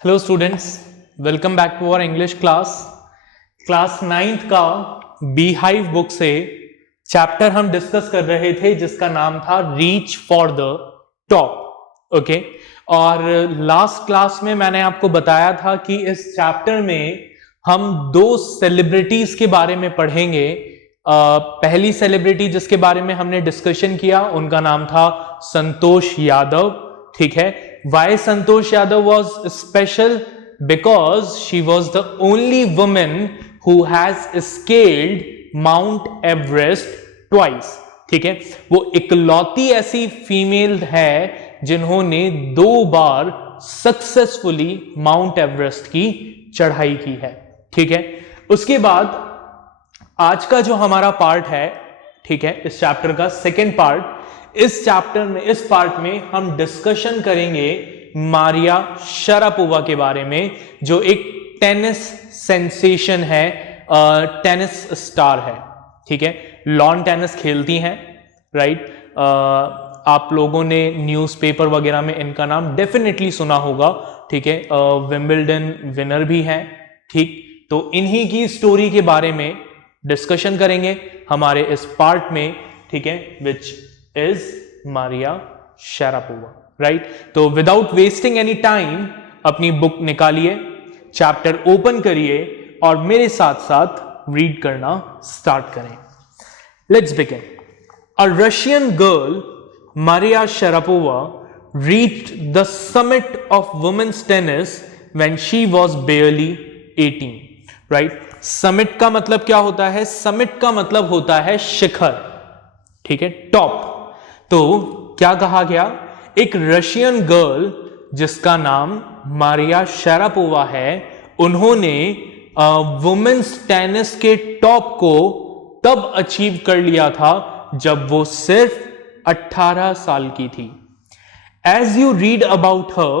Hello students, welcome back to our English class 9th का beehive book से chapter हम discuss कर रहे थे जिसका नाम था reach for the top. Okay, और लास्ट क्लास में मैंने आपको बताया था कि इस चैप्टर में हम दो सेलिब्रिटीज के बारे में पढ़ेंगे। पहली सेलिब्रिटी जिसके बारे में हमने डिस्कशन किया उनका नाम था संतोष यादव। ठीक है, why Santosh Yadav was special? Because she was the only women who has scaled Mount Everest twice. ठीक है, वो इकलौती ऐसी फीमेल है जिन्होंने 2 बार सक्सेसफुली माउंट एवरेस्ट की चढ़ाई की है। ठीक है, उसके बाद आज का जो हमारा पार्ट है, ठीक है, इस चैप्टर का सेकेंड पार्ट, इस चैप्टर में इस पार्ट में हम डिस्कशन करेंगे मारिया शरापोवा के बारे में, जो एक टेनिस सेंसेशन है, टेनिस स्टार है। ठीक है, लॉन टेनिस खेलती हैं, राइट। आप लोगों ने न्यूज़पेपर वगैरह में इनका नाम डेफिनेटली सुना होगा। ठीक है, विंबलडन विनर भी हैं। ठीक, तो इन्हीं की स्टोरी के बारे में डिस्कशन करेंगे हमारे इस पार्ट में। ठीक है, which is Maria Sharapova, right. तो विदाउट वेस्टिंग एनी टाइम अपनी बुक निकालिए, चैप्टर ओपन करिए और मेरे साथ साथ रीड करना स्टार्ट करें। Let's begin. A Russian girl, Maria Sharapova, reached the summit of women's tennis when she was barely 18. Right? Summit का मतलब क्या होता है? Summit का मतलब होता है शिखर। ठीक है, टॉप। तो क्या कहा गया? एक रशियन गर्ल जिसका नाम मारिया शरापोवा है, उन्होंने वुमेन्स टेनिस के टॉप को तब अचीव कर लिया था जब वो सिर्फ 18 साल की थी। As you read about her,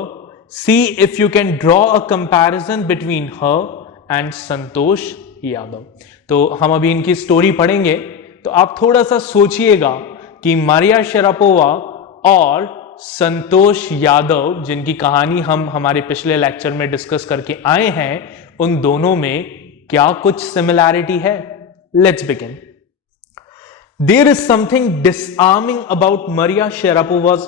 see if you can draw a comparison between her and Santosh Yadav. तो हम अभी इनकी स्टोरी पढ़ेंगे, तो आप थोड़ा सा सोचिएगा कि मारिया शरापोवा और संतोष यादव, जिनकी कहानी हम हमारे पिछले लेक्चर में डिस्कस करके आए हैं, उन दोनों में क्या कुछ सिमिलैरिटी है। Let's begin. There is something disarming about Maria Sharapova's,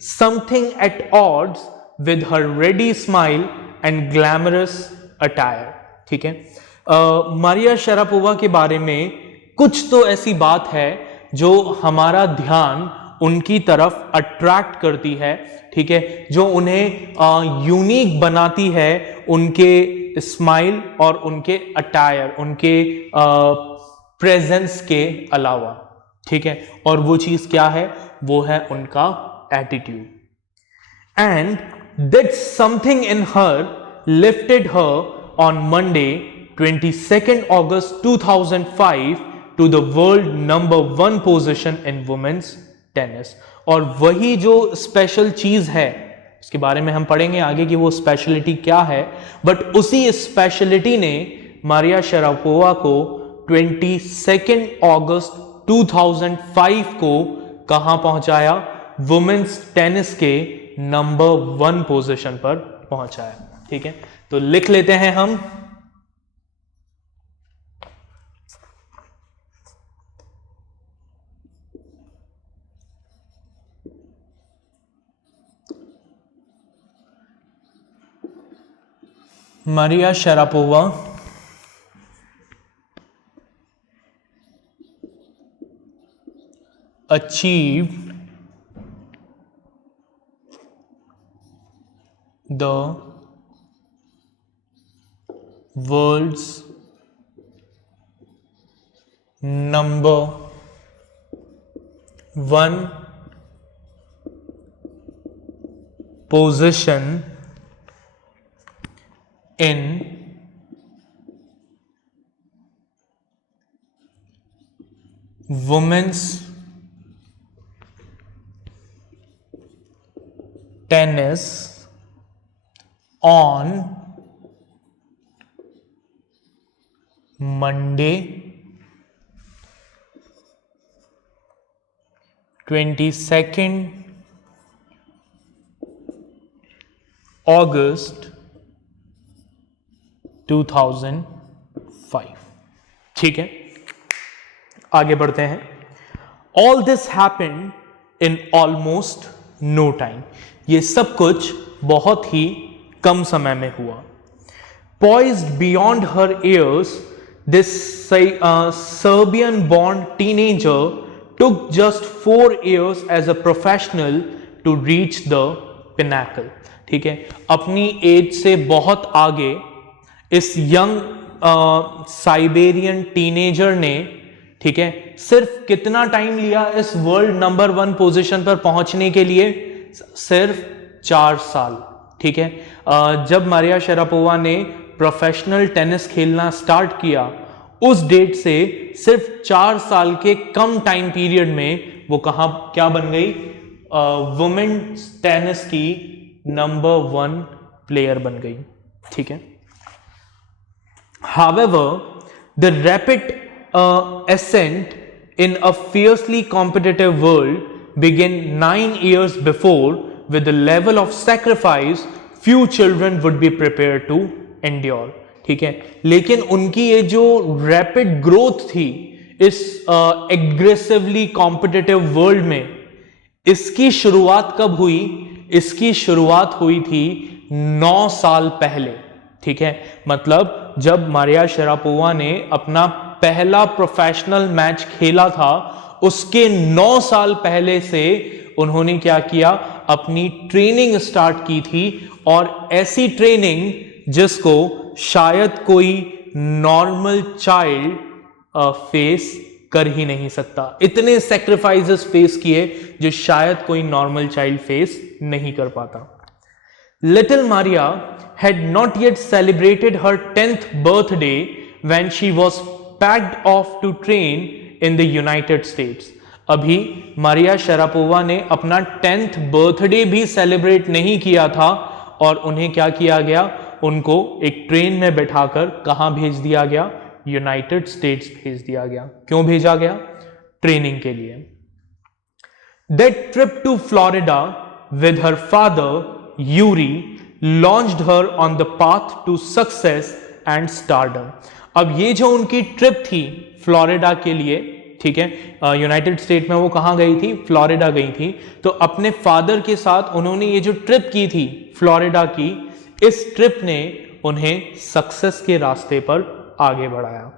something at odds with her ready smile and glamorous attire. ठीक है, मारिया शरापोवा के बारे में कुछ तो ऐसी बात है जो हमारा ध्यान उनकी तरफ अट्रैक्ट करती है। ठीक है, जो उन्हें यूनिक बनाती है, उनके स्माइल और उनके अटायर, उनके प्रेजेंस के अलावा। ठीक है, और वो चीज क्या है? वो है उनका attitude. And that something in her lifted her on Monday 22 August 2005 to the world number 1 position in women's tennis. और वही जो स्पेशल चीज है उसके बारे में हम पढ़ेंगे आगे कि वो स्पेशलिटी क्या है, बट उसी स्पेशलिटी ने मारिया शरापोवा को 22 अगस्त 2005 को कहां पहुंचाया? वुमेन्स टेनिस के नंबर 1 पोजीशन पर पहुंचाया। ठीक है, तो लिख लेते हैं हम। Maria Sharapova achieved the world's number 1 position in women's tennis on Monday 22nd August 2005। ठीक है, आगे बढ़ते हैं। All this happened in almost no time, ये सब कुछ बहुत ही कम समय में हुआ। Poised beyond her years, this Serbian born teenager took just 4 years as a professional to reach the pinnacle। ठीक है, अपनी एज से बहुत आगे इस यंग साइबेरियन टीनेजर ने, ठीक है, सिर्फ कितना टाइम लिया इस वर्ल्ड नंबर 1 पोजीशन पर पहुंचने के लिए? सिर्फ 4 साल। ठीक है, जब मारिया शरापोवा ने प्रोफेशनल टेनिस खेलना स्टार्ट किया, उस डेट से सिर्फ 4 साल के कम टाइम पीरियड में वो क्या बन गई? वुमेन टेनिस की नंबर 1 प्लेयर बन गई। ठीक है, However, the rapid ascent in a fiercely competitive world began 9 years before, with the level of sacrifice few children would be prepared to endure। ठीक है, लेकिन उनकी ये जो रैपिड ग्रोथ थी इस एग्रेसिवली कॉम्पिटिटिव वर्ल्ड में, इसकी शुरुआत कब हुई? इसकी शुरुआत हुई थी 9 साल पहले। ठीक है, मतलब जब मारिया शरापोवा ने अपना पहला प्रोफेशनल मैच खेला था, उसके 9 साल पहले से उन्होंने क्या किया? अपनी ट्रेनिंग स्टार्ट की थी, और ऐसी ट्रेनिंग जिसको शायद कोई नॉर्मल चाइल्ड फेस कर ही नहीं सकता। इतने सैक्रिफाइसेस फेस किए जो शायद कोई नॉर्मल चाइल्ड फेस नहीं कर पाता। Little Maria had not yet celebrated her 10th birthday when she was packed off to train in the United States। अभी मारिया शरापोवा ने अपना 10th बर्थडे भी सेलिब्रेट नहीं किया था, और उन्हें क्या किया गया? उनको एक ट्रेन में बैठाकर कहां भेज दिया गया? यूनाइटेड स्टेट्स भेज दिया गया। क्यों भेजा गया? ट्रेनिंग के लिए। That trip to Florida with her father Yuri launched her on the path to success and stardom। अब ये जो उनकी ट्रिप थी फ्लोरिडा के लिए, ठीक है, यूनाइटेड स्टेट में वो कहां गई थी? फ्लोरिडा गई थी। तो अपने फादर के साथ उन्होंने ये जो ट्रिप की थी फ्लोरिडा की, इस ट्रिप ने उन्हें सक्सेस के रास्ते पर आगे बढ़ाया।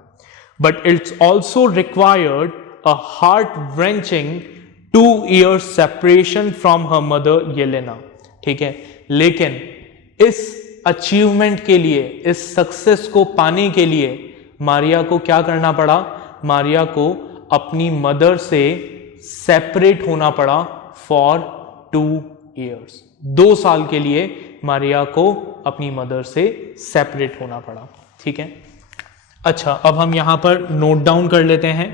But it's also required a heart wrenching 2 years separation from her mother Yelena. ठीक है, लेकिन इस अचीवमेंट के लिए, इस सक्सेस को पाने के लिए मारिया को क्या करना पड़ा? मारिया को अपनी मदर से सेपरेट होना पड़ा फॉर 2 years। 2 साल के लिए मारिया को अपनी मदर से सेपरेट होना पड़ा। ठीक है, अच्छा, अब हम यहां पर नोट डाउन कर लेते हैं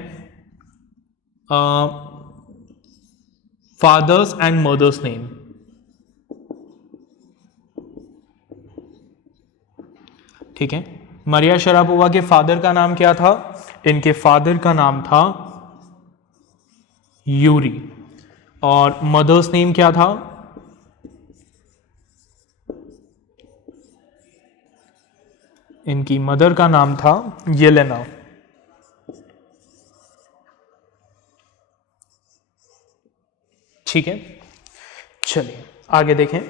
फादर्स एंड मदर्स नेम। ठीक है, मारिया शरापोवा के फादर का नाम क्या था? इनके फादर का नाम था यूरी, और मदर्स नेम क्या था? इनकी मदर का नाम था येलेना। ठीक है, चलिए आगे देखें।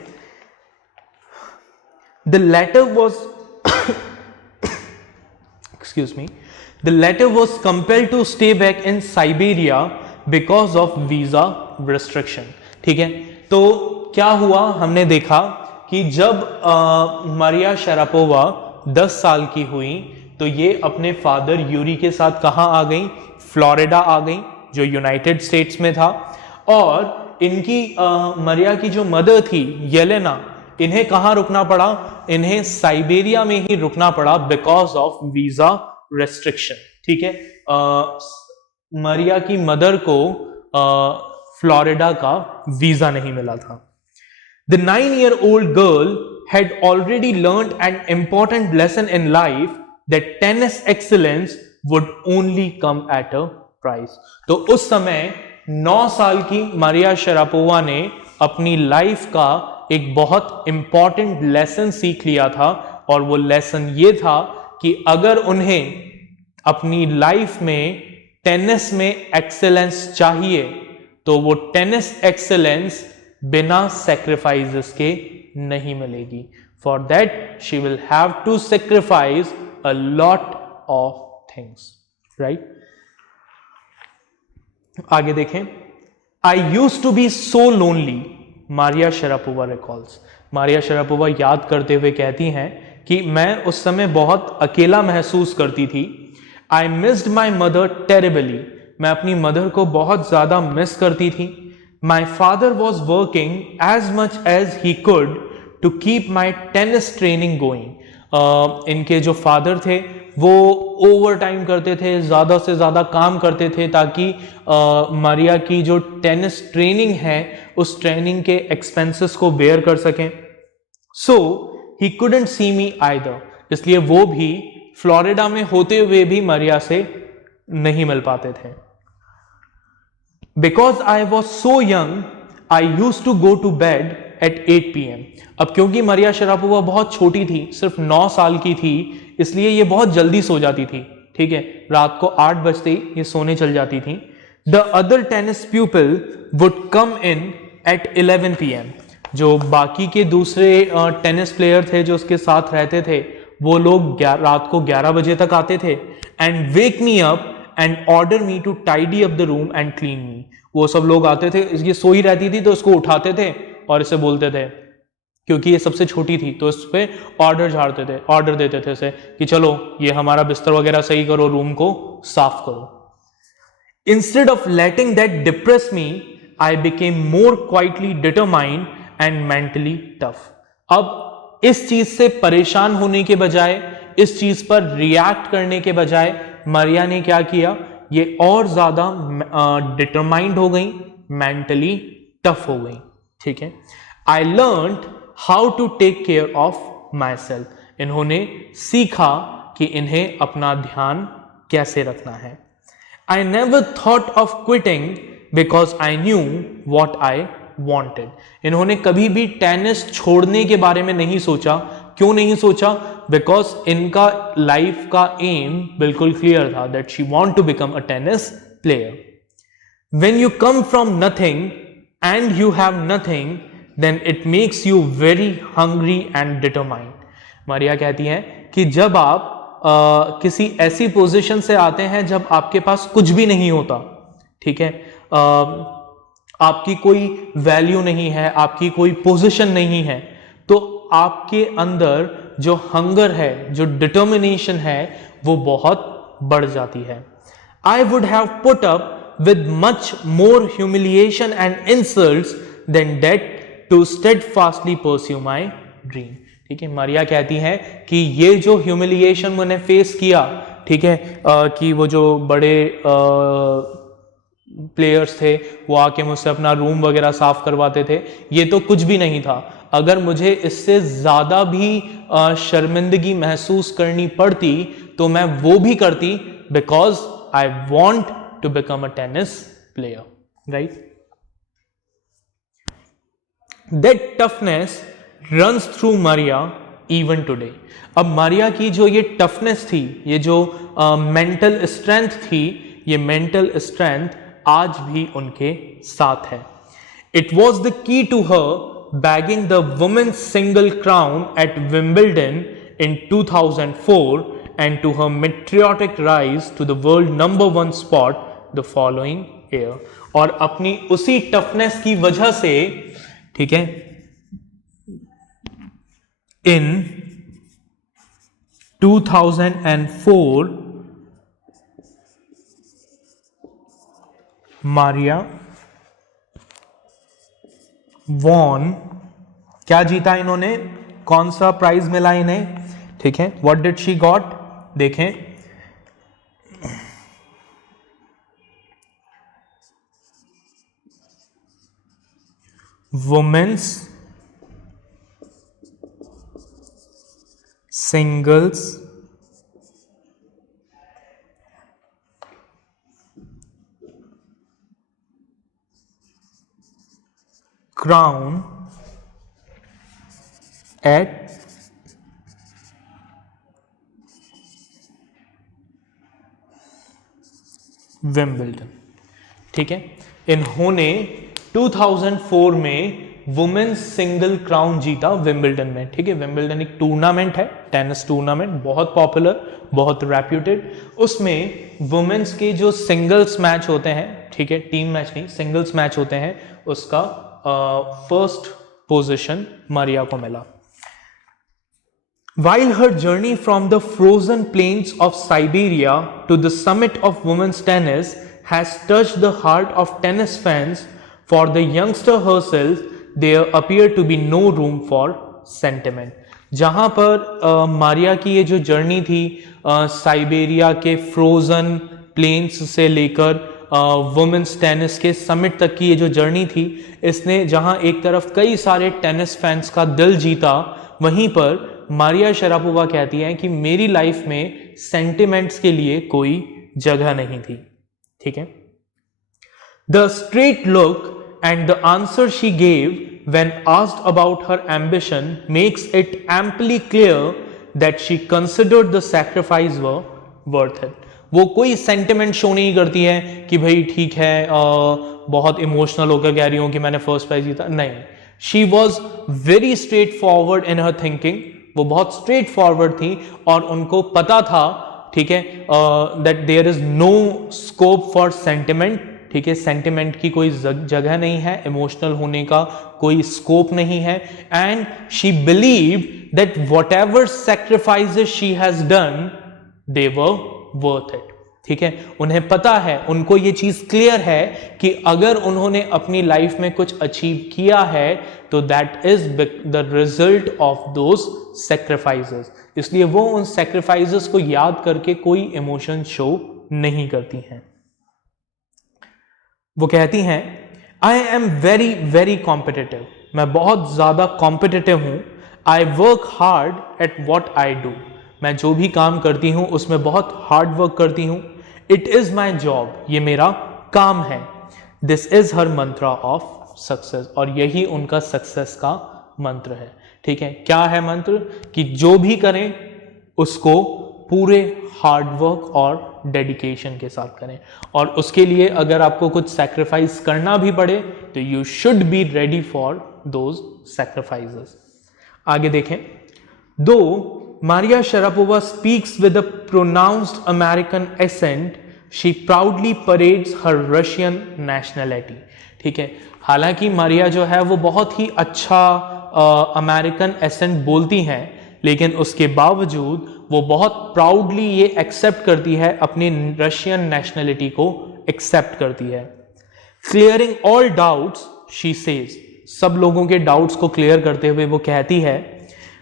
The letter was excuse me, the latter was compelled to stay back in Siberia because of visa restriction। ठीक है, तो क्या हुआ? हमने देखा कि जब मारिया शरापोवा 10 साल की हुई, तो ये अपने फादर यूरी के साथ कहां आ गई? फ्लोरिडा आ गई, जो यूनाइटेड स्टेट्स में था। और इनकी मारिया की जो मदर थी येलेना, इन्हें कहां रुकना पड़ा? इन्हें साइबेरिया में ही रुकना पड़ा बिकॉज ऑफ वीजा रेस्ट्रिक्शन। ठीक है, मारिया की मदर को फ्लोरिडा का वीजा नहीं मिला था। The 9-year-old girl had already learned an important lesson in life, that tennis excellence would only come at a price। तो उस समय 9 साल की मारिया शरापोवा ने अपनी लाइफ का एक बहुत इंपॉर्टेंट लेसन सीख लिया था, और वो लेसन ये था कि अगर उन्हें अपनी लाइफ में टेनिस में एक्सेलेंस चाहिए तो वो टेनिस एक्सेलेंस बिना सेक्रीफाइसेस के नहीं मिलेगी. For that she will have to sacrifice a lot of things, right. आगे देखें. I use to be so lonely, Maria Sharapova recalls. Maria Sharapova याद करते हुए कहती हैं कि मैं उस समय बहुत अकेला महसूस करती थी. I missed my mother terribly, मैं अपनी मदर को बहुत ज्यादा मिस करती थी. My father was working as much as he could to keep my tennis training going. इनके जो फादर थे वो ओवर टाइम करते थे, ज़्यादा से ज़्यादा काम करते थे ताकि मारिया की जो टेनिस ट्रेनिंग है उस ट्रेनिंग के एक्सपेंसेस को बेयर कर सकें. सो he couldn't see me either, इसलिए वो भी फ्लोरिडा में होते हुए भी मारिया से नहीं मिल पाते थे. Because I was so young I use to go to bed at 8 PM. अब क्योंकि मारिया शरापोवा बहुत छोटी थी, सिर्फ 9 साल की थी, इसलिए ये बहुत जल्दी सो जाती थी. ठीक है, रात को 8 बजते ही ये सोने चल जाती थी. The other tennis pupil would come in at 11 PM. जो बाकी के दूसरे टेनिस प्लेयर थे जो उसके साथ रहते थे, वो लोग रात को 11 बजे तक आते थे and wake me up and order me to tidy up the room and clean me. वो सब लोग आते थे, ये सो ही रहती थी तो उसको उठाते थे और इसे बोलते थे, क्योंकि ये सबसे छोटी थी तो इस पे ऑर्डर देते थे इसे कि चलो ये हमारा बिस्तर वगैरह सही करो, रूम को साफ करो. Instead of letting that depress me I became more quietly determined and mentally tough. अब इस चीज से परेशान होने के बजाय, इस चीज पर रिएक्ट करने के बजाय मारिया ने क्या किया, ये और ज्यादा डिटरमाइंड हो गई, मेंटली टफ हो गई. ठीक है. I learned how to take care of myself. इन्होंने सीखा कि इन्हें अपना ध्यान कैसे रखना है. I never thought of quitting because I knew what I wanted. इन्होंने कभी भी टेनिस छोड़ने के बारे में नहीं सोचा. क्यों नहीं सोचा? बिकॉज इनका लाइफ का एम बिल्कुल क्लियर था, that she want to become a tennis player. When you come from nothing and you have nothing, then it makes you very hungry and determined. Maria कहती हैं कि जब आप किसी ऐसी पोजीशन से आते हैं जब आपके पास कुछ भी नहीं होता, ठीक है, आपकी कोई वैल्यू नहीं है, आपकी कोई पोजीशन नहीं है, तो आपके अंदर जो हंगर है, जो डिटर्मिनेशन है, वो बहुत बढ़ जाती है. I would have put up with much more humiliation and insults than that to steadfastly pursue my dream. ठीक है, मारिया कहती है कि ये जो ह्यूमिलिएशन मैंने फेस किया, ठीक है, कि वो जो बड़े प्लेयर्स थे वो आके मुझसे अपना रूम वगैरह साफ करवाते थे, ये तो कुछ भी नहीं था. अगर मुझे इससे ज्यादा भी शर्मिंदगी महसूस करनी पड़ती तो मैं वो भी करती, because I want to become a tennis player, right? That toughness runs through Maria even today. अब मारिया की जो ये टफनेस थी, ये जो मेंटल स्ट्रेंथ थी, ये मेंटल स्ट्रेंथ आज भी उनके साथ है. It was the key to her bagging the women's single crown at Wimbledon in 2004 and to her meteoric rise to the world #1 spot the following year. और अपनी उसी टफनेस की वजह से, ठीक है, इन 2004 मारिया वॉन, क्या जीता इन्होंने, कौन सा प्राइज मिला इन्हें, ठीक है, व्हाट डिड शी गॉट. देखें, women's singles crown at Wimbledon. ठीक है, इन्होंने 2004 में वुमेन्स सिंगल क्राउन जीता विंबलडन में। ठीक है, विंबलडन एक टूर्नामेंट है, टेनिस टूर्नामेंट, बहुत पॉपुलर, बहुत रेप्यूटेड। उसमें वुमेन्स के जो सिंगल्स मैच होते हैं, ठीक है, टीम मैच नहीं, सिंगल्स मैच होते हैं, उसका फर्स्ट पोजीशन मारिया को मिला। While her journey from the frozen plains of Siberia to the summit of women's tennis has touched the heart of tennis fans, for the youngster herself there appeared to be no room for sentiment. जहाँ पर मारिया की ये जो journey थी Siberia के frozen planes से लेकर women's tennis के समिट तक की ये जो जर्नी थी, इसने जहाँ एक तरफ कई सारे टेनिस फैंस का दिल जीता, वहीं पर मारिया शरापोवा कहती हैं कि मेरी लाइफ में सेंटिमेंट्स के लिए कोई जगह नहीं थी। ठीक है, the straight look and the answer she gave when asked about her ambition makes it amply clear that she considered the sacrifice were worth it. वो कोई सेंटिमेंट शो नहीं करती है कि भाई ठीक है बहुत इमोशनल होकर कह रही हूं कि मैंने फर्स्ट प्राइज जीता, नहीं। She was very straight forward in her thinking, वो बहुत स्ट्रेट फॉरवर्ड थी और उनको पता था, ठीक है, that there is no scope for sentiment. ठीक है, सेंटिमेंट की कोई जगह नहीं है, इमोशनल होने का कोई स्कोप नहीं है। And she believe that what ever sacrifices she has done they were worth it. ठीक है, उन्हें पता है, उनको ये चीज क्लियर है कि अगर उन्होंने अपनी लाइफ में कुछ अचीव किया है तो that is the result of those sacrifices. इसलिए वो उन सेक्रीफाइसेस को याद करके कोई इमोशन शो नहीं करती हैं। वो कहती हैं I am very very competitive, मैं बहुत ज्यादा कॉम्पिटिटिव हूं। I work hard at what I do, मैं जो भी काम करती हूं उसमें बहुत हार्ड वर्क करती हूं। इट इज माई जॉब, ये मेरा काम है। This is her Mantra of success, और यही उनका सक्सेस का मंत्र है। ठीक है, क्या है मंत्र? कि जो भी करें उसको पूरे हार्ड वर्क और डेडिकेशन के साथ करें, और उसके लिए अगर आपको कुछ सैक्रिफाइस करना भी पड़े तो you should be ready for those sacrifices. आगे देखें, दो Maria Sharapova speaks with a pronounced American accent, she proudly parades her Russian nationality. ठीक है, हालांकि मारिया जो है वो बहुत ही अच्छा अमेरिकन एसेंट बोलती हैं, लेकिन उसके बावजूद वो बहुत प्राउडली ये एक्सेप्ट करती है, अपनी रशियन नेशनलिटी को एक्सेप्ट करती है। Clearing all doubts she says, सब लोगों के डाउट्स को क्लियर करते हुए वो कहती है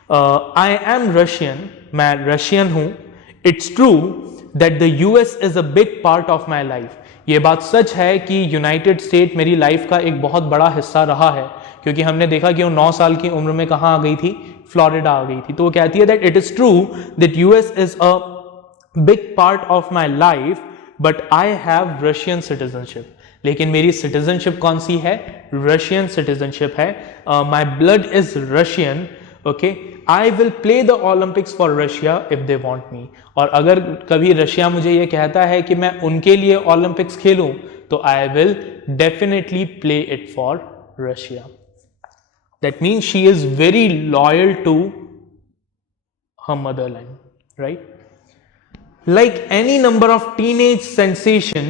आई एम रशियन, मैं रशियन हूं। It's true that the US is a big part of my life, ये बात सच है कि यूनाइटेड स्टेट मेरी लाइफ का एक बहुत बड़ा हिस्सा रहा है, क्योंकि हमने देखा कि वो 9 साल की उम्र में कहाँ आ गई थी, फ्लोरिडा आ गई थी। तो वो कहती है that it is true that US is a big part of my life but I have Russian citizenship, लेकिन मेरी सिटीजनशिप कौन सी है? रशियन सिटीजनशिप है। My blood is Russian. Okay, I will play the Olympics for Russia if they want me, और अगर कभी Russia मुझे ये कहता है कि मैं उनके लिए ओलंपिक्स खेलूं तो I will definitely play it for Russia. That means she is very loyal to her motherland, right? Like any number of teenage sensation,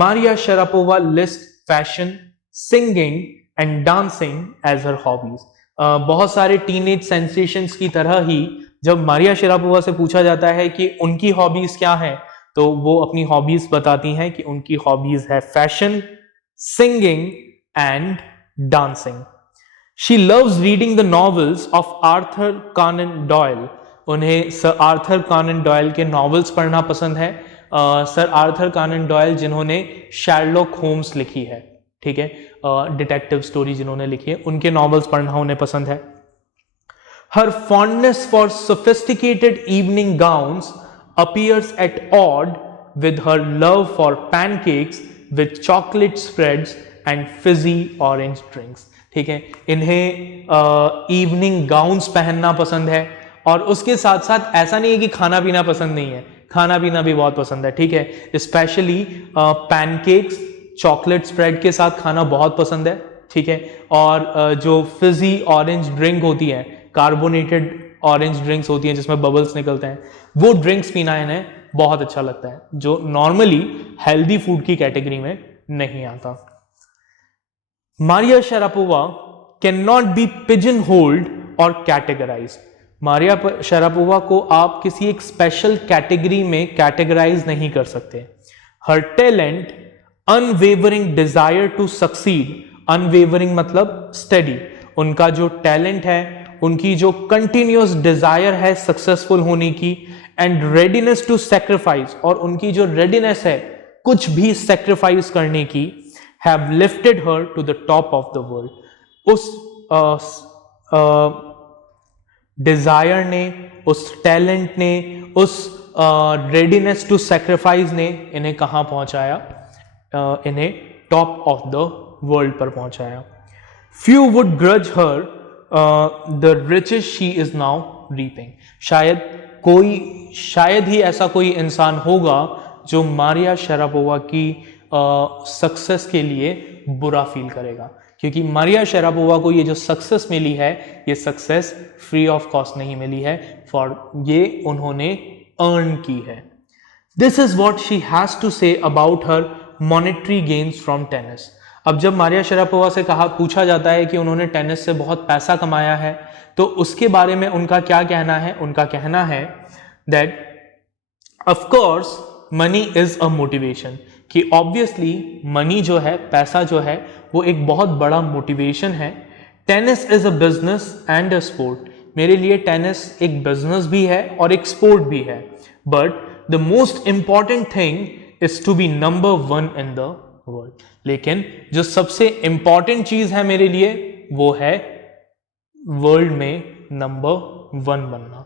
Maria Sharapova lists fashion, singing and dancing as her hobbies. बहुत सारे teenage sensations की तरह ही जब Maria Sharapova से पूछा जाता है कि उनकी हॉबीज क्या हैं, तो वो अपनी हॉबीज बताती हैं कि उनकी हॉबीज है fashion, singing and dancing. She loves reading the novels of Arthur Conan Doyle, उन्हें सर आर्थर कॉनन डॉयल के नॉवेल्स पढ़ना पसंद है। सर आर्थर कॉनन डॉयल जिन्होंने शर्लॉक होम्स लिखी है, ठीक है, डिटेक्टिव स्टोरी जिन्होंने लिखी है, उनके नॉवेल्स पढ़ना उन्हें पसंद है। Her fondness for sophisticated evening gowns appears at odd with her love for pancakes with chocolate spreads and fizzy orange drinks. ठीक है, इन्हें इवनिंग गाउन्स पहनना पसंद है, और उसके साथ साथ ऐसा नहीं है कि खाना पीना पसंद नहीं है, खाना पीना भी बहुत पसंद है, ठीक है। स्पेशली पैनकेक्स चॉकलेट स्प्रेड के साथ खाना बहुत पसंद है, ठीक है। और जो फिजी ऑरेंज ड्रिंक होती है, कार्बोनेटेड ऑरेंज ड्रिंक्स होती हैं जिसमें बबल्स निकलते हैं, वो ड्रिंक्स पीना इन्हें बहुत अच्छा लगता है, जो नॉर्मली हेल्दी फूड की कैटेगरी में नहीं आता। Maria Sharapova can not be pigeon hold और कैटेगराइज। मारिया शरापोवा को आप किसी एक स्पेशल कैटेगरी में कैटेगराइज नहीं कर सकते। Her talent, unwavering desire to succeed, unwavering मतलब स्टडी, उनका जो टैलेंट है, उनकी जो कंटिन्यूअस डिजायर है सक्सेसफुल होने की, एंड रेडीनेस टू सैक्रिफाइस, और उनकी जो रेडीनेस है कुछ भी सैक्रिफाइस करने की, have lifted her to the top of the world. उस डिजायर ने, उस टैलेंट ने, उस रेडीनेस टू सैक्रिफाइस ने इन्हें कहां पहुंचाया? इन्हें टॉप ऑफ द वर्ल्ड पर पहुंचाया। Few would grudge her the riches she is now reaping. शायद ही ऐसा कोई इंसान होगा जो मारिया शरापोवा की सक्सेस के लिए बुरा फील करेगा, क्योंकि मारिया शरापोवा को ये जो सक्सेस मिली है, ये सक्सेस फ्री ऑफ कॉस्ट नहीं मिली है, ये उन्होंने अर्न की है। This is what she has to say about her monetary gains from tennis. अब जब मारिया शरापोवा से पूछा जाता है कि उन्होंने टेनिस से बहुत पैसा कमाया है, तो उसके बारे में उनका क्या कहना है? उनका कहना है that of course money is a motivation, कि ऑब्वियसली मनी जो है, पैसा जो है, वो एक बहुत बड़ा मोटिवेशन है। Tennis is a business and a sport, मेरे लिए टेनिस एक बिजनेस भी है और एक स्पोर्ट भी है, but the most important thing is to be number 1 in the world. लेकिन जो सबसे इंपॉर्टेंट चीज है मेरे लिए, वो है वर्ल्ड में नंबर 1 बनना,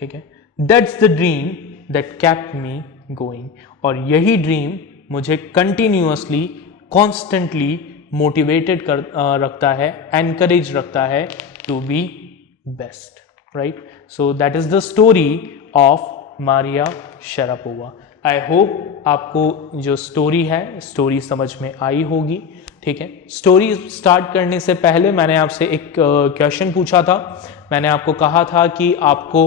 ठीक है। That's the dream that kept me going, और यही ड्रीम मुझे कंटिन्यूअसली, कॉन्स्टेंटली मोटिवेटेड रखता है, एनकरेज रखता है to be best, right. So that is the story of Maria Sharapova. I hope आपको जो स्टोरी है, स्टोरी समझ में आई होगी, ठीक है। स्टोरी स्टार्ट करने से पहले मैंने आपसे एक क्वेश्चन पूछा था। मैंने आपको कहा था कि आपको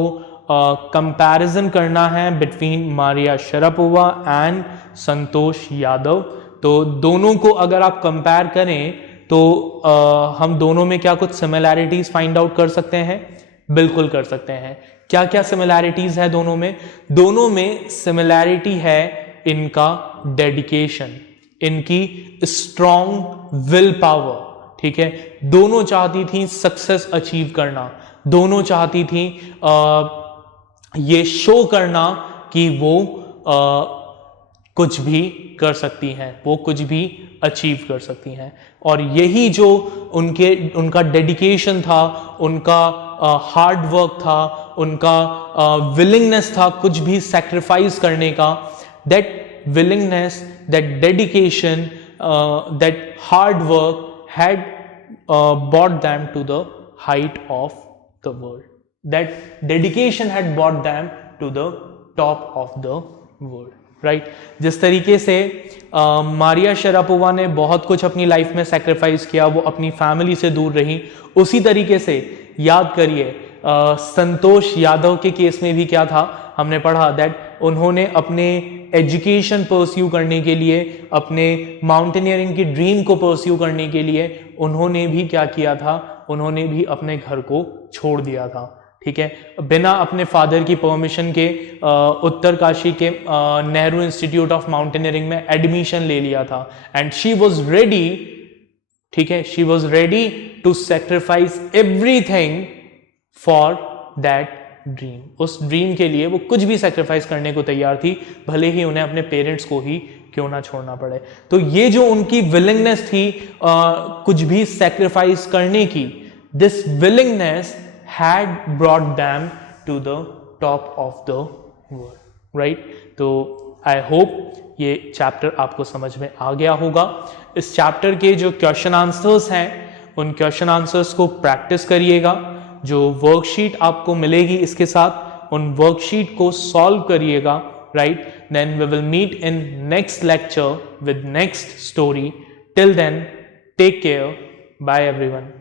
कंपैरिजन करना है between Maria Sharapova and Santosh Yadav. तो दोनों को अगर आप कंपेयर करें तो हम दोनों में क्या कुछ सिमिलैरिटीज फाइंड आउट कर सकते हैं? बिल्कुल कर सकते हैं। क्या क्या सिमिलैरिटीज है दोनों में? दोनों में सिमिलैरिटी है इनका डेडिकेशन, इनकी स्ट्रॉन्ग विल पावर, ठीक है। दोनों चाहती थी सक्सेस अचीव करना, दोनों चाहती थी ये शो करना कि वो कुछ भी कर सकती हैं, वो कुछ भी अचीव कर सकती हैं। और यही जो उनका डेडिकेशन था, उनका हार्ड वर्क था, उनका विलिंगनेस था कुछ भी सैक्रिफाइस करने का, that willingness, that dedication, that hard work had brought them to the height of the world. That dedication had brought them to the top of the world. Right जिस तरीके से मारिया शरापोवा ने बहुत कुछ अपनी लाइफ में सैक्रिफाइस किया, वो अपनी फैमिली से दूर रही, उसी तरीके से याद करिए संतोष यादव के केस में भी क्या था, हमने पढ़ा दैट उन्होंने अपने एजुकेशन परस्यू करने के लिए, अपने माउंटेनियरिंग की ड्रीम को परस्यू करने के लिए उन्होंने भी क्या किया था, उन्होंने भी अपने घर को छोड़ दिया था, ठीक है। बिना अपने फादर की परमिशन के उत्तरकाशी के नेहरू इंस्टीट्यूट ऑफ माउंटेनियरिंग में एडमिशन ले लिया था, एंड शी वॉज रेडी, ठीक है, she was ready to sacrifice everything for that dream. उस ड्रीम के लिए वो कुछ भी सेक्रीफाइस करने को तैयार थी, भले ही उन्हें अपने पेरेंट्स को ही क्यों ना छोड़ना पड़े। तो ये जो उनकी विलिंगनेस थी कुछ भी सेक्रीफाइस करने की, this willingness had brought them to the top of the world, right? तो I hope ये चैप्टर आपको समझ में आ गया होगा। इस चैप्टर के जो क्वेश्चन आंसर्स हैं उन क्वेश्चन आंसर्स को प्रैक्टिस करिएगा, जो वर्कशीट आपको मिलेगी इसके साथ उन वर्कशीट को सॉल्व करिएगा, right? Then we will meet in next lecture with next story. Till then, take care. Bye everyone.